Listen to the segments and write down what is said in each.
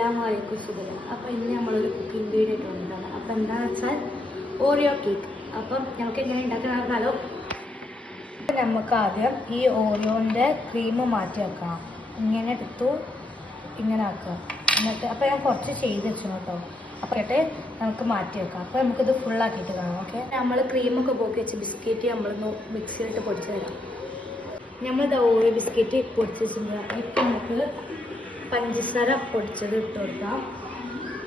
അസ്സലാമലൈക്കും സുഹൃത്തുക്കളെ. അപ്പോൾ ഇന്ന് നമ്മളൊരു കുക്കിംഗ് വീഡിയോ ഇട്ട് വന്നതാണ്. അപ്പോൾ എന്താണെന്ന് വെച്ചാൽ ഓറിയോ കേക്ക്. അപ്പം നമുക്ക് എങ്ങനെ ഉണ്ടാക്കാനാണോ. നമുക്ക് ആദ്യം ഈ ഓറിയോൻ്റെ ക്രീം മാറ്റി വെക്കാം. ഇങ്ങനെ എടുത്തു ഇങ്ങനെ ആക്കുക. എന്നിട്ട് അപ്പോൾ ഞാൻ കുറച്ച് ചെയ്ത് വെച്ചു കേട്ടോ. അപ്പോൾ നമുക്ക് മാറ്റി വെക്കാം. അപ്പോൾ നമുക്കിത് ഫുള്ളാക്കിയിട്ട് കാണാം. ഓക്കെ, നമ്മൾ ക്രീമൊക്കെ പോക്കി വെച്ച് ബിസ്ക്കറ്റ് നമ്മളൊന്ന് മിക്സിയിലിട്ട് പൊടിച്ച് തരാം. നമ്മളിത് ഓറിയോ ബിസ്ക്കറ്റ് പൊടിച്ച് വെച്ചിട്ടുണ്ട്. ഇപ്പം നമുക്ക് പഞ്ചസാര പൊടിച്ചത് ഇട്ട് കൊടുക്കാം.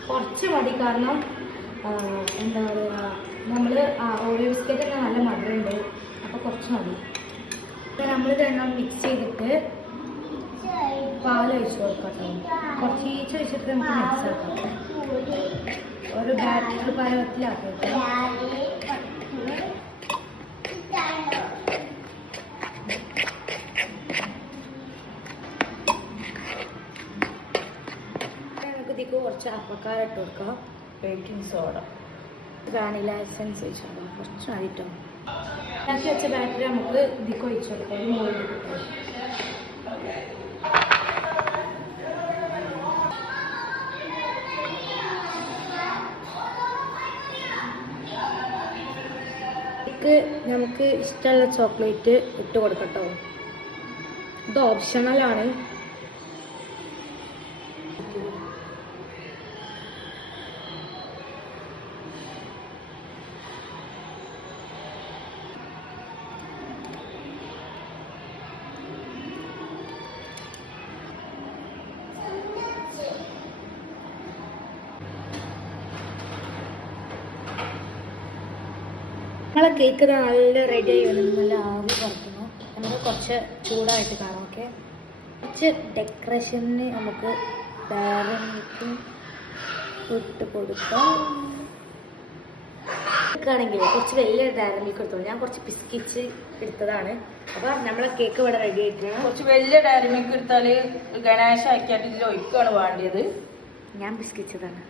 കുറച്ച് മതി, കാരണം എന്താ പറയുക, നമ്മൾ ഓറിയോ ബിസ്ക്കറ്റ് ഒക്കെ നല്ല മധുരമുണ്ട്. അപ്പോൾ കുറച്ച് മതി. അപ്പോൾ നമ്മളിത് എണ്ണം മിക്സ് ചെയ്തിട്ട് പാൽ ഒഴിച്ച് കൊടുക്കാം കേട്ടോ. കുറച്ച് ഈച്ച വെച്ചിട്ട് നമുക്ക് മിക്സ് ആക്കാം. ഒരു ബാറ്റർ പരുവത്തിലാക്കാം. ഇതിക്ക് കുറച്ച് അപ്പക്കാര ഇട്ട് കൊടുക്കാം. ബേക്കിംഗ് സോഡ, വാനില എസൻസ് ഒഴിച്ച് കൊടുക്കാം. കുറച്ച് മതിട്ടോ. ഉണ്ടാക്കി വെച്ച ബാറ്ററി നമുക്ക് ഇതിക്ക് ഒഴിച്ച് കൊടുക്കാം. ഒരു മോൾഡ് കിട്ടും. ഇതിക്ക് നമുക്ക് ഇഷ്ടമുള്ള ചോക്ലേറ്റ് ഇട്ട് കൊടുക്കട്ടോ. ഇത് ഓപ്ഷണലാണ്. നമ്മളെ കേക്ക് നല്ല റെഡി ആയി വരുന്നു. നല്ല ആവി പുറത്തുന്നു. നമുക്ക് കുറച്ച് ചൂടായിട്ട് കാണാം. ഓക്കെ, കുറച്ച് ഡെക്കറേഷന് നമുക്ക് ഡയറി മിൽക്ക് ഇട്ട് കൊടുക്കാം. ആണെങ്കിൽ കുറച്ച് വലിയ ഡയറി മിൽക്ക് എടുത്തോളൂ. ഞാൻ കുറച്ച് ബിസ്ക്കറ്റ് എടുത്തതാണ്. അപ്പോൾ നമ്മളെ കേക്ക് ഇവിടെ റെഡി ആയിട്ടാണ്. കുറച്ച് വലിയ ഡയറി മിൽക്ക് എടുത്താൽ ഗണേശ ആക്കിയാൽ ഇതിൽ ഒഴിക്കുകയാണ് വേണ്ടിയത്. ഞാൻ ബിസ്ക്കറ്റ് ഇതാണ്.